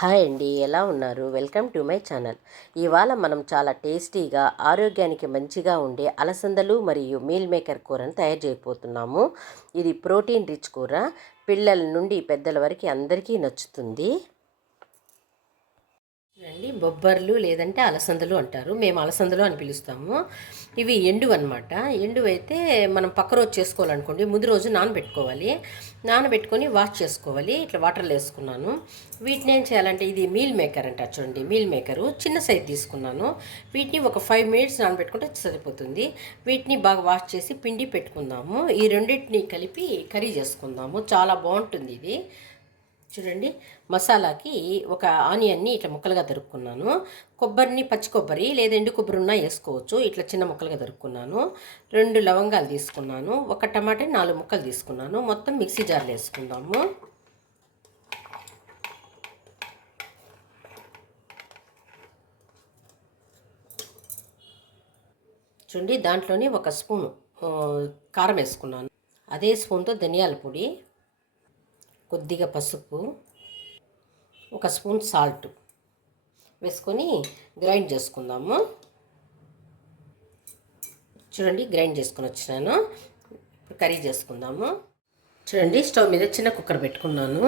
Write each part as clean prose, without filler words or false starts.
Hi అండి, ఎలా ఉన్నారు? Welcome to my channel. ఇవాళ మనం చాలా టేస్టీగా ఆరోగ్యానికి మంచిగా ఉండే అలసందలు మరియు మీల్ మేకర్ కూరను తయారు చేయబోతున్నాము. ఇది ప్రోటీన్ రిచ్ కూర. పిల్లల నుండి పెద్దల వరకు అందరికీ నచ్చుతుంది. చూడండి, బొబ్బర్లు లేదంటే అలసందలు అంటారు. మేము అలసందలు అని పిలుస్తాము. ఇవి ఎండు అనమాట. ఎండు అయితే మనం పక్క రోజు చేసుకోవాలనుకోండి, ముందు రోజు నానబెట్టుకోవాలి. నానబెట్టుకొని వాష్ చేసుకోవాలి. ఇట్లా వాటర్లో వేసుకున్నాను. వీటిని ఏం చేయాలంటే, ఇది మీల్ మేకర్ అంటారు చూడండి. మీల్ మేకరు చిన్న సైజ్ తీసుకున్నాను. వీటిని ఒక 5 మినిట్స్ నానబెట్టుకుంటే సరిపోతుంది. వీటిని బాగా వాష్ చేసి పిండి పెట్టుకుందాము. ఈ రెండింటిని కలిపి కర్రీ చేసుకుందాము. చాలా బాగుంటుంది ఇది. చూడండి, మసాలాకి ఒక ఆనియన్ని ఇట్లా ముక్కలుగా తరుక్కున్నాను. కొబ్బరిని, పచ్చి కొబ్బరి లేదా ఎండు కొబ్బరి ఉన్నా వేసుకోవచ్చు. ఇట్లా చిన్న ముక్కలుగా తరుక్కున్నాను. 2 లవంగాలు తీసుకున్నాను. ఒక టమాటా, 4 ముక్కలు తీసుకున్నాను. మొత్తం మిక్సీ జార్లో వేసుకుందాము. చూడండి, దాంట్లోనే ఒక స్పూను కారం వేసుకున్నాను. అదే స్పూన్తో ధనియాల పొడి, కొద్దిగా పసుపు, ఒక స్పూన్ సాల్ట్ వేసుకొని గ్రైండ్ చేసుకుందాము. చూడండి, గ్రైండ్ చేసుకొని వచ్చినాను. ఇప్పుడు కర్రీ చేసుకుందాము. చూడండి, స్టవ్ మీద చిన్న కుక్కర్ పెట్టుకున్నాను.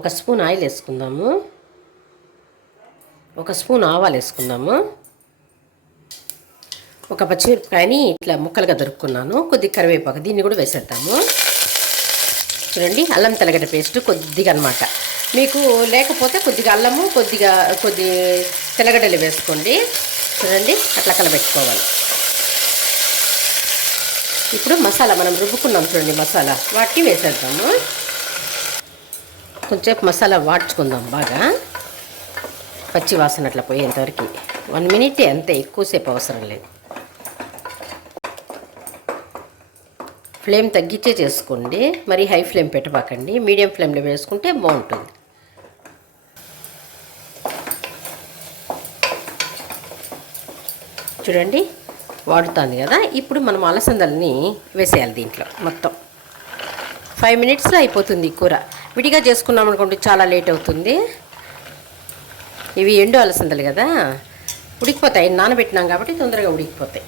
ఒక స్పూన్ ఆయిల్ వేసుకుందాము. ఒక స్పూన్ ఆవాలు వేసుకుందాము. ఒక పచ్చిమిరపకాయని ఇట్లా ముక్కలుగా దొరుకున్నాను. కొద్దిగా కరివేపాకు, దీన్ని కూడా వేసేద్దాము. చూడండి, అల్లం తెల్లగడ్డ పేస్ట్ కొద్దిగా అనమాట. మీకు లేకపోతే కొద్దిగా అల్లము, కొద్ది తెల్లగడ్డలు వేసుకోండి. చూడండి, అట్లా కలబెట్టుకోవాలి. ఇప్పుడు మసాలా మనం రుబ్బుకున్నాం చూడండి, మసాలా వాటిని వేసేద్దాము. కొంచెంసేపు మసాలా వాడ్చుకుందాం బాగా, పచ్చి వాసన అట్లా పోయేంతవరకు. 1 మినిట్, అంతే, ఎక్కువసేపు అవసరం లేదు. ఫ్లేమ్ తగ్గించే చేసుకోండి, మరి హై ఫ్లేమ్ పెట్టబాకండి. మీడియం ఫ్లేమ్లో వేసుకుంటే బాగుంటుంది. చూడండి, వాడుతుంది కదా. ఇప్పుడు మనం అలసందల్ని వేసేయాలి దీంట్లో. మొత్తం 5 మినిట్స్లో అయిపోతుంది ఈ కూర. విడిగా చేసుకున్నాం అనుకోండి, చాలా లేట్ అవుతుంది. ఇవి ఎండు అలసందలు కదా, ఉడికిపోతాయి. నానబెట్టినాం కాబట్టి తొందరగా ఉడికిపోతాయి.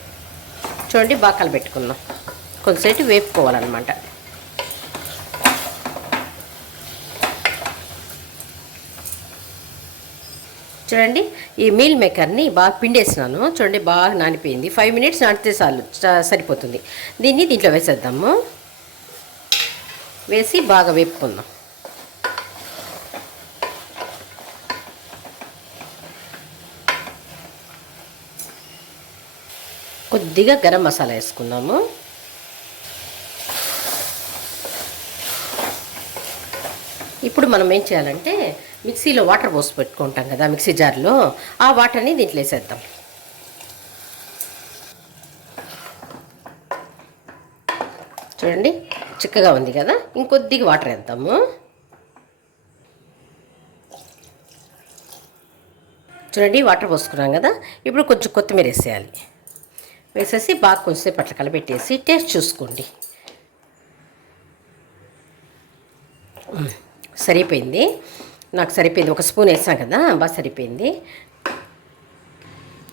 చూడండి, బాగా కలబెట్టుకుందాం. కొంచెంసేపు వేపుకోవాలన్నమాట. చూడండి, ఈ మీల్ మేకర్ని బాగా పిండేసినాను. చూడండి, బాగా నానిపోయింది. 5 మినిట్స్ నానితే చాలు, సరిపోతుంది. దీంట్లో వేసేద్దాము. వేసి బాగా వేపుకుందాం. కొద్దిగా గరం మసాలా వేసుకుందాము. ఇప్పుడు మనం ఏం చేయాలంటే, మిక్సీలో వాటర్ పోసి పెట్టుకుంటాం కదా మిక్సీ జార్లో, ఆ వాటర్ని దీంట్లో వేసేద్దాం. చూడండి, చిక్కగా ఉంది కదా. ఇంకొద్దిగా వాటర్ వేద్దాము. చూడండి, వాటర్ పోసుకున్నాం కదా. ఇప్పుడు కొంచెం కొత్తిమీర వేసేయాలి. వేసేసి బాగా కొంచెంసేపు అట్లా కలపెట్టేసి టేస్ట్ చూసుకోండి. సరిపోయింది, నాకు సరిపోయింది. ఒక స్పూన్ వేసాను కదా, బాగా సరిపోయింది.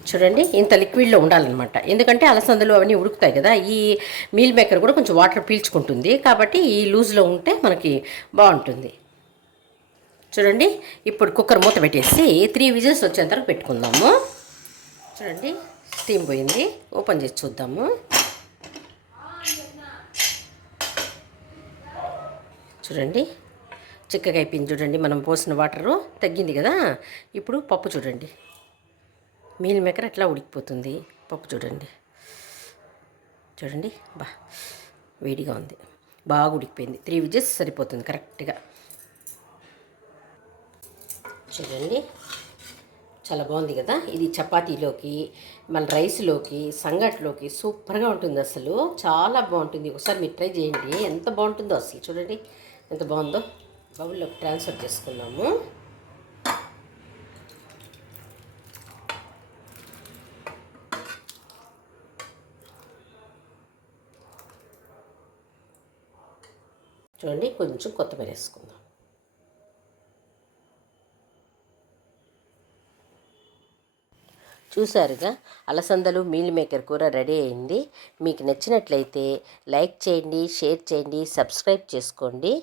చూడండి, ఇంత లిక్విడ్లో ఉండాలన్నమాట. ఎందుకంటే అలసందలు అవన్నీ ఉడుకుతాయి కదా. ఈ మీల్ మేకర్ కూడా కొంచెం వాటర్ పీల్చుకుంటుంది కాబట్టి ఈ లూజ్లో ఉంటే మనకి బాగుంటుంది. చూడండి, ఇప్పుడు కుక్కర్ మూత పెట్టేసి 3 విజిల్స్ వచ్చేంత వరకు పెట్టుకుందాము. చూడండి, స్టీమ్ పోయింది. ఓపెన్ చేసి చూద్దాము. చూడండి, చిక్కగా అయిపోయింది. చూడండి, మనం పోసిన వాటరు తగ్గింది కదా. ఇప్పుడు పప్పు చూడండి, మీల్ మేకర్ ఎట్లా ఉడికిపోతుంది. పప్పు చూడండి. చూడండి, వేడిగా ఉంది, బాగా ఉడికిపోయింది. 3 విజిల్స్ సరిపోతుంది కరెక్ట్గా. చూడండి, చాలా బాగుంది కదా. ఇది చపాతీలోకి, మన రైస్లోకి, సంగట్లోకి సూపర్గా ఉంటుంది. అసలు చాలా బాగుంటుంది. ఒకసారి మీరు ట్రై చేయండి, ఎంత బాగుంటుందో అసలు. చూడండి, ఎంత బాగుందో. బౌల్లోకి ట్రాన్స్ఫర్ చేసుకున్నాము. చూడండి, కొంచెం కొత్తిమీర వేసుకుందాం. చూసారుగా, అలసందలు మీల్ మేకర్ కూర రెడీ అయింది. మీకు నచ్చినట్లయితే లైక్ చేయండి, షేర్ చేయండి, సబ్స్క్రైబ్ చేసుకోండి.